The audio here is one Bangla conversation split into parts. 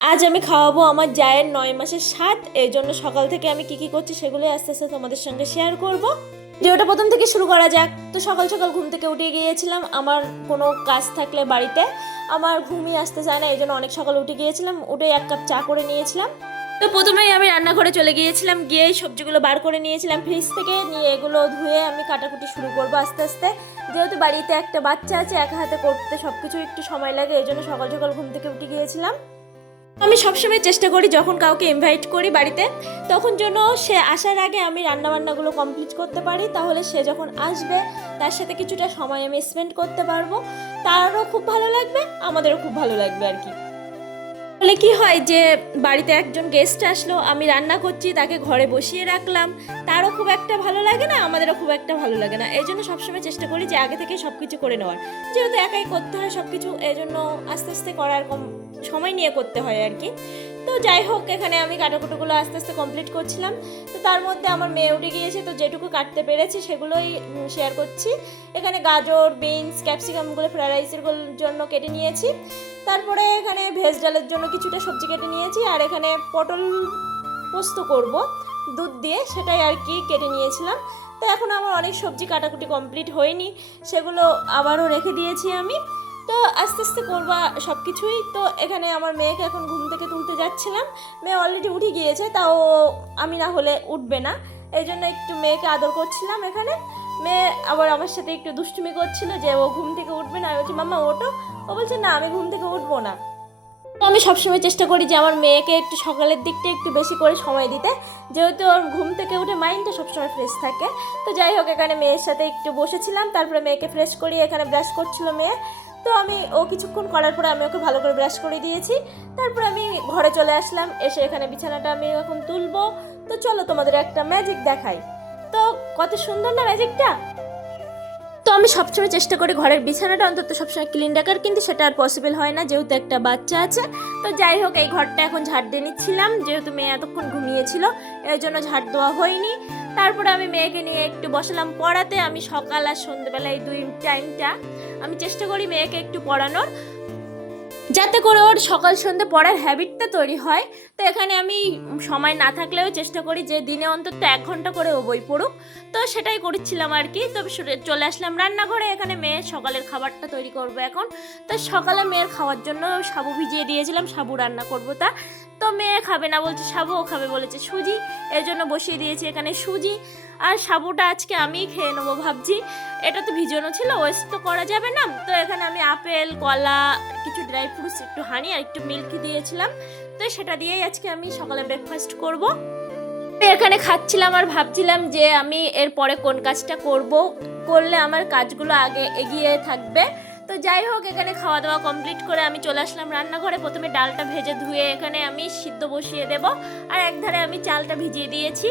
আজ আমি খাওয়াবো আমার জায়ের নয় মাসের সাত এই জন্য সকাল থেকে আমি কি কি করছি সেগুলোই আস্তে আস্তে তোমাদের সঙ্গে শেয়ার করব। ভিডিওটা প্রথম থেকে শুরু করা যাক। তো সকাল সকাল ঘুম থেকে উঠে গিয়েছিলাম। আমার কোনো কাজ থাকলে বাড়িতে। আমার ঘুমই আসতে চায় না, এই জন্য অনেক সকাল উঠে গিয়েছিলাম। উঠে এক কাপ চা করে নিয়েছিলাম। তো প্রথমেই আমি রান্নাঘরে চলে গিয়েছিলাম। গিয়েই সবজিগুলো বার করে নিয়েছিলাম ফ্রিজ থেকে। নিয়ে এগুলো ধুয়ে আমি কাটাকুটি শুরু করব আস্তে আস্তে। যেহেতু বাড়িতে একটা বাচ্চা আছে, এক হাতে করতে সব কিছু একটু সময় লাগে, এই জন্য সকাল সকাল ঘুম থেকে উঠে গিয়েছিলাম। আমি সবসময় চেষ্টা করি যখন কাউকে ইনভাইট করি বাড়িতে, তখন যেন সে আসার আগে আমি রান্নাবান্নাগুলো কমপ্লিট করতে পারি, তাহলে সে যখন আসবে, তার সাথে কিছুটা সময় আমি স্পেন্ড করতে পারব। তারও খুব ভালো লাগবে, আমাদেরও খুব ভালো লাগবে আর কি। তাহলে কি হয় যে বাড়িতে একজন গেস্ট আসলো, আমি রান্না করছি, তাকে ঘরে বসিয়ে রাখলাম। তারও খুব একটা ভালো লাগে না, আমাদেরও খুব একটা ভালো লাগে না। এই জন্য সবসময় চেষ্টা করি যে আগে থেকে সব কিছু করে নেওয়ার। যেহেতু একাই করতে হয় সব কিছু এই জন্য আস্তে আস্তে করার কম সময় নিয়ে করতে হয় আর কি। তো যাই হোক, এখানে আমি কাটাকুটোগুলো আস্তে আস্তে কমপ্লিট করছিলাম। তো তার মধ্যে আমার মেয়ে উঠে গিয়েছে, তো যেটুকু কাটতে পেরেছি সেগুলোই শেয়ার করছি। এখানে গাজর বিনস ক্যাপসিকামগুলো ফ্রাইড রাইসের জন্য কেটে নিয়েছি। তারপরে এখানে ভেজ ডালের জন্য কিছুটা সবজি কেটে নিয়েছি, আর এখানে পটল পোস্ত করব, দুধ দিয়ে, সেটাই আর কি কেটে নিয়েছিলাম। তো এখন আমার অনেক সবজি কাটাকুটি কমপ্লিট হয়নি, সেগুলো আবারও রেখে দিয়েছি আমি। তো আস্তে করবা সব কিছুই তো এখানে আমার মেয়েকে এখন ঘুম থেকে তুলতে যাচ্ছিলাম। মেয়ে অলরেডি উঠে গিয়েছে, তাও আমি না হলে উঠবে না। এই জন্য একটু মেয়েকে আদর করছিলাম এখানে। মেয়ে আবার আমার সাথে একটু দুষ্টুমি করছিল যে ও ঘুম থেকে উঠবে না। আমি বলছি, মাম্মা ওটো ও বলছে, না, আমি ঘুম থেকে উঠবো না। আমি সবসময় চেষ্টা করি যে আমার মেয়েকে একটু সকালের দিকটা একটু বেশি করে সময় দিতে। যেহেতু ওর ঘুম থেকে উঠে মাইন্ডটা সবসময় ফ্রেশ থাকে। তো যাই হোক, এখানে মেয়ের সাথে একটু বসেছিলাম, তারপরে মেয়েকে ফ্রেশ করিয়ে এখানে ব্রাশ করছিল মেয়ে। তো আমি ও কিছুক্ষণ করার পরে আমি ওকে ভালো করে ব্রাশ করে দিয়েছি। তারপর আমি ঘরে চলে আসলাম, এসে এখানে বিছানাটা আমি এখন তুলবো। তো চলো তোমাদের একটা ম্যাজিক দেখাই। তো কত সুন্দর না ম্যাজিকটা তো আমি সবসময় চেষ্টা করি ঘরের বিছানাটা, অন্তত সবসময় ক্লিন রাখার, কিন্তু সেটা আর পসিবল হয় না, যেহেতু একটা বাচ্চা আছে। তো যাই হোক, এই ঘরটা এখন ঝাড় দিয়ে নিচ্ছিলাম, যেহেতু মেয়ে এতক্ষণ ঘুমিয়েছিল, এর জন্য ঝাড় দেওয়া হয়নি। তারপরে আমি মেয়েকে নিয়ে একটু বসালাম পড়াতে। আমি সকাল আর সন্ধ্যেবেলা এই দুই টাইমটা। আমি চেষ্টা করি মেয়েকে একটু পড়ানোর। যাতে করে ওর সকাল সন্ধ্যে পড়ার হ্যাবিটটা তৈরি হয়। তো এখানে আমি সময় না থাকলেও চেষ্টা করি যে দিনে অন্তত এক ঘণ্টা করে ও বই পড়ুক। তো সেটাই করছিলাম আর কি। শুরু- চলে আসলাম রান্নাঘরে। এখানে মেয়ের সকালের খাবারটা তৈরি করব এখন। তো সকালে মেয়ের খাওয়ার জন্য সাবু ভিজিয়ে দিয়েছিলাম। সাবু রান্না করব তা। তো মেয়ে খাবে না বলছে, সাবুও খাবে বলেছে, সুজি এর জন্য বসিয়ে দিয়েছি এখানে সুজি। আর সাবুটা আজকে আমিই খেয়ে নেব ভাবছি। এটা তো ভিজানো ছিল, ওয়েস্ট তো করা যাবে না। তো এখানে আমি আপেল, কলা, কিছু ড্রাই ফ্রুটস একটু হানি আর একটু মিল্ক দিয়েছিলাম। তো সেটা দিয়েই আজকে আমি সকালে ব্রেকফাস্ট করব। এখানে খাচ্ছিলাম আর ভাবছিলাম যে আমি এরপরে কোন কাজটা করব, করলে আমার কাজগুলো আগে এগিয়ে থাকবে। যাই হোক, এখানে খাওয়া দাওয়া কমপ্লিট করে আমি চলে আসলাম রান্নাঘরে। প্রথমে ডালটা ভেজে ধুয়ে এখানে আমি সিদ্ধ বসিয়ে দেব। আর এক ধারে আমি চালটা ভিজিয়ে দিয়েছি।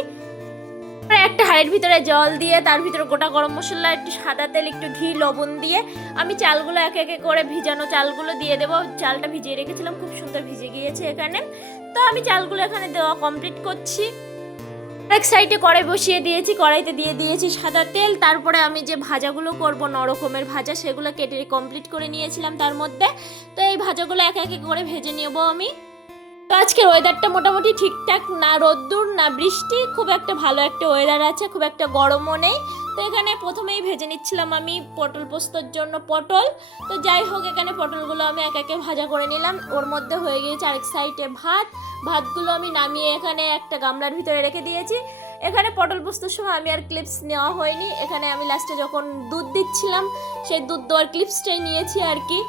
একটা হাঁড়ির ভিতরে জল দিয়ে, তার ভিতরে গোটা গরম মশলা, একটু সাদা তেল, একটু ঘি, লবণ দিয়ে আমি চালগুলো একে একে করে ভিজানো চালগুলো দিয়ে দেবো। চালটা ভিজিয়ে রেখেছিলাম, খুব সুন্দর ভিজে গিয়েছে এখানে। তো আমি চালগুলো এখানে দেওয়া কমপ্লিট করছি। এক সাইডে কড়াই বসিয়ে দিয়েছি, কড়াইতে দিয়ে দিয়েছি সাদা তেল, তারপরে আমি যে ভাজাগুলো করব, নরকমের ভাজা, সেগুলো কেটে কমপ্লিট করে নিয়েছিলাম তার মধ্যে। তো এই ভাজাগুলো এক এক করে ভেজে নেব আমি। তো আজকের ওয়েদারটা মোটামুটি ঠিকঠাক, না রোদ্দুর, না বৃষ্টি, খুব একটা ভালো একটা ওয়েদার আছে, খুব একটা গরমও নেই। তো এখানে প্রথমেই ভেজে নিচ্ছিলাম আমি পটল পোস্তর জন্য পটল। তো যাই হোক, এখানে পটলগুলো আমি এক একে ভাজা করে নিলাম। ওর মধ্যে হয়ে গিয়েছে আরেক সাইডে ভাত। ভাতগুলো আমি নামিয়ে এখানে একটা গামলার ভিতরে রেখে দিয়েছি। এখানে পটল পোস্তর সময় আমি আর ক্লিপস নেওয়া হয়নি। এখানে আমি লাস্টে যখন দুধ দিচ্ছিলাম, সেই দুধ দেওয়ার ক্লিপসটাই নিয়েছি আর কি।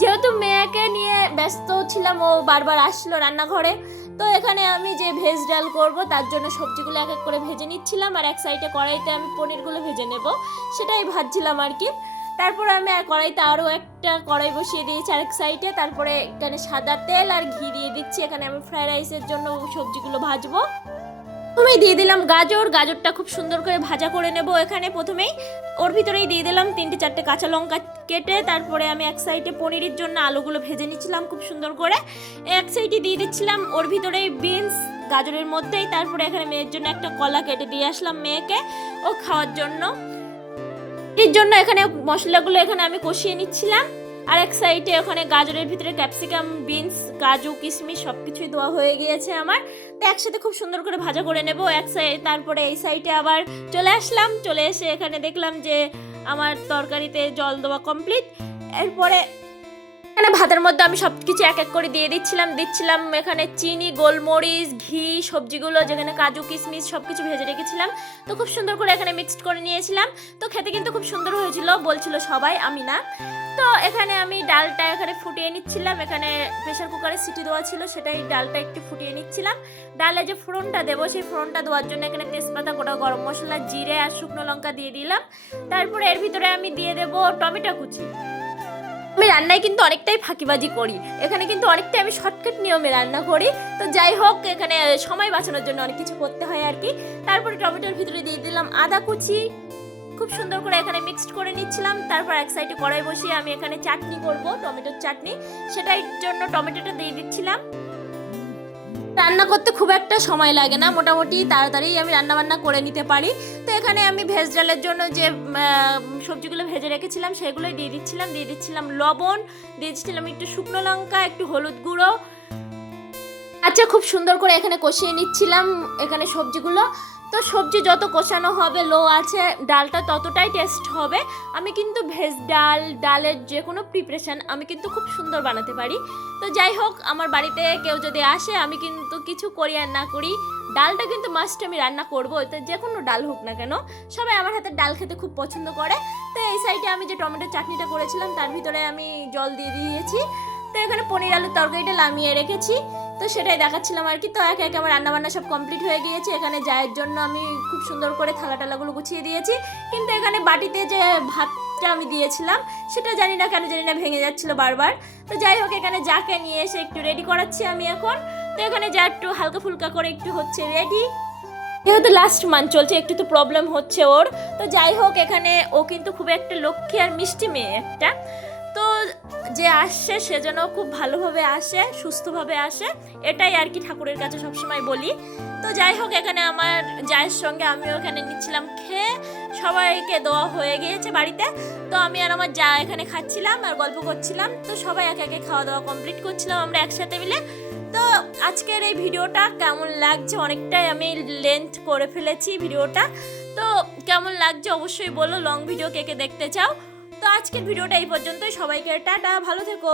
যেহেতু মেয়েকে নিয়ে ব্যস্ত ছিলাম, ও বারবার আসলো রান্নাঘরে, তো এখানে আমি যে ভেজ ডাল করব, তার জন্য সবজিগুলো এক এক করে ভেজে নিচ্ছিলাম, আর এক সাইডে কড়াইতে আমি পনিরগুলো ভেজে নেব, সেটাই ভাজছিলাম আর কি। তারপরে আমি আর কড়াইতে আরও একটা কড়াই বসিয়ে দিয়েছি আরেক সাইডে, তারপরে এখানে সাদা তেল আর ঘি দিয়ে দিচ্ছি, এখানে আমি ফ্রাইড রাইসের জন্য সবজিগুলো ভাজবো। প্রথমেই দিয়ে দিলাম গাজর। গাজরটা খুব সুন্দর করে ভাজা করে নেব এখানে। প্রথমেই ওর ভিতরেই দিয়ে দিলাম তিনটে চারটে কাঁচা লঙ্কা কেটে, তারপরে আমি এক সাইডে পনিরের জন্য আলুগুলো ভেজে নিচ্ছিলাম খুব সুন্দর করে। এক সাইডে দিয়ে দিচ্ছিলাম ওর ভিতরেই বিনস, গাজরের মধ্যেই, তারপরে এখানে মেয়ের জন্য একটা কলা কেটে দিয়ে আসলাম মেয়েকে ও খাওয়ার জন্য। এর জন্য এখানে মশলাগুলো এখানে আমি কষিয়ে নিচ্ছিলাম। আর এক সাইডে ওখানে গাজরের ভিতরে ক্যাপসিকাম বিনস কাজু, কিশমিশ সব কিছুই দেওয়া হয়ে গিয়েছে আমার। তো একসাথে খুব সুন্দর করে ভাজা করে নেব। এক সাইড তারপরে এই সাইডে আবার চলে আসলাম। চলে এসে এখানে দেখলাম যে আমার তরকারিতে জল দেওয়া কমপ্লিট এরপরে এখানে ভাতের মধ্যে আমি সব কিছু এক এক করে দিয়ে দিচ্ছিলাম দিচ্ছিলাম এখানে চিনি, গোলমরিচ, ঘি, সবজিগুলো, যেখানে কাজু, কিশমিশ সব কিছু ভেজে রেখেছিলাম। তো খুব সুন্দর করে এখানে মিক্সড করে নিয়েছিলাম। তো খেতে কিন্তু খুব সুন্দর হয়েছিল, বলছিল সবাই, আমি না। তো এখানে আমি ডালটা এখানে ফুটিয়ে নিচ্ছিলাম। এখানে প্রেশার কুকারে সিটি দেওয়া ছিল, সেটাই ডালটা একটু ফুটিয়ে নিচ্ছিলাম। ডালে যে ফোড়নটা দেবো, সেই ফোড়নটা দেওয়ার জন্য এখানে তেজপাতা, গোটা গরম মশলা, জিরে আর শুকনো লঙ্কা দিয়ে দিলাম। তারপরে এর ভিতরে আমি দিয়ে দেবো টমেটো কুচি। আমি রান্নায় কিন্তু অনেকটাই ফাঁকিবাজি করি। এখানে কিন্তু অনেকটাই আমি শর্টকাট নিয়মে রান্না করি। তো যাই হোক, এখানে সময় বাঁচানোর জন্য অনেক কিছু করতে হয় আর কি। তারপরে টমেটোর ভিতরে দিয়ে দিলাম আদা কুচি। খুব সুন্দর করে এখানে মিক্সড করে নিচ্ছিলাম। তারপর এক সাইডে কড়াই বসিয়ে আমি এখানে চাটনি করব, টমেটোর চাটনি। সেটার জন্য টমেটোটা দিয়ে দিচ্ছিলাম। রান্না করতে খুব একটা সময় লাগে না। মোটামুটি তাড়াতাড়ি আমি রান্না বান্না করে নিতে পারি। তো এখানে আমি ভেজ ডালের জন্য যে সবজিগুলো ভেজে রেখেছিলাম সেগুলো দিয়ে দিচ্ছিলাম। দিয়ে দিচ্ছিলাম লবণ, দিয়ে দিচ্ছিলাম একটু শুকনো লঙ্কা, একটু হলুদ গুঁড়ো। আচ্ছা খুব সুন্দর করে এখানে কষিয়ে নিচ্ছিলাম এখানে সবজিগুলো। তো সবজি যত কষানো হবে, লো আছে, ডালটা ততটাই টেস্ট হবে। আমি কিন্তু ভেজ ডাল, ডালের যে কোনো প্রিপারেশান আমি কিন্তু খুব সুন্দর বানাতে পারি। তো যাই হোক, আমার বাড়িতে কেউ যদি আসে, আমি কিন্তু কিছু করি আর না করি, ডালটা কিন্তু মাস্ট আমি রান্না করব। তো যে কোনো ডাল হোক না কেন, সবাই আমার হাতের ডাল খেতে খুব পছন্দ করে। তো এই সাইডে আমি যে টমেটোর চাটনিটা করেছিলাম, তার ভিতরে আমি জল দিয়ে দিয়েছি। তো এখানে পনির আলুর তরকারিটা লামিয়ে রেখেছি। তো সেটাই দেখাচ্ছিলাম আর কি। তো একে একে আমার রান্নাবান্না সব কমপ্লিট হয়ে গিয়েছে। এখানে চায়ের জন্য আমি খুব সুন্দর করে থালা টালাগুলো গুছিয়ে দিয়েছি। কিন্তু এখানে বাটিতে যে ভাতটা আমি দিয়েছিলাম, সেটা জানি না কেন জানি না ভেঙে যাচ্ছিল বারবার। তো যাই হোক, এখানে যাকে নিয়ে এসে একটু রেডি করাচ্ছি আমি এখন। তো এখানে যা একটু হালকা ফুলকা করে একটু হচ্ছে রেডি যেহেতু লাস্ট মান্থ চলছে, একটু তো প্রবলেম হচ্ছে ওর। তো যাই হোক, এখানে ও কিন্তু খুব একটা লক্ষ্মী আর মিষ্টি মেয়ে একটা। তো যে আসছে, সে যেন খুব ভালোভাবে আসে, সুস্থভাবে আসে। এটাই আর কি ঠাকুরের কাছে সবসময় বলি। তো যাই হোক, এখানে আমার জায়ের সঙ্গে আমিও এখানে নিচ্ছিলাম খেয়ে। সবাইকে দেওয়া হয়ে গিয়েছে বাড়িতে। তো আমি আর আমার যা এখানে খাচ্ছিলাম আর গল্প করছিলাম, তো সবাই একে একে খাওয়া দাওয়া কমপ্লিট করছিলাম আমরা একসাথে মিলে। তো আজকের এই ভিডিওটা কেমন লাগছে? অনেকটাই আমি লেন্থ করে ফেলেছি ভিডিওটা। তো কেমন লাগছে অবশ্যই বলো লং ভিডিও কে কে দেখতে চাও? তো আজকের ভিডিওটা এই পর্যন্তই। সবাইকে টাটা ভালো থেকো।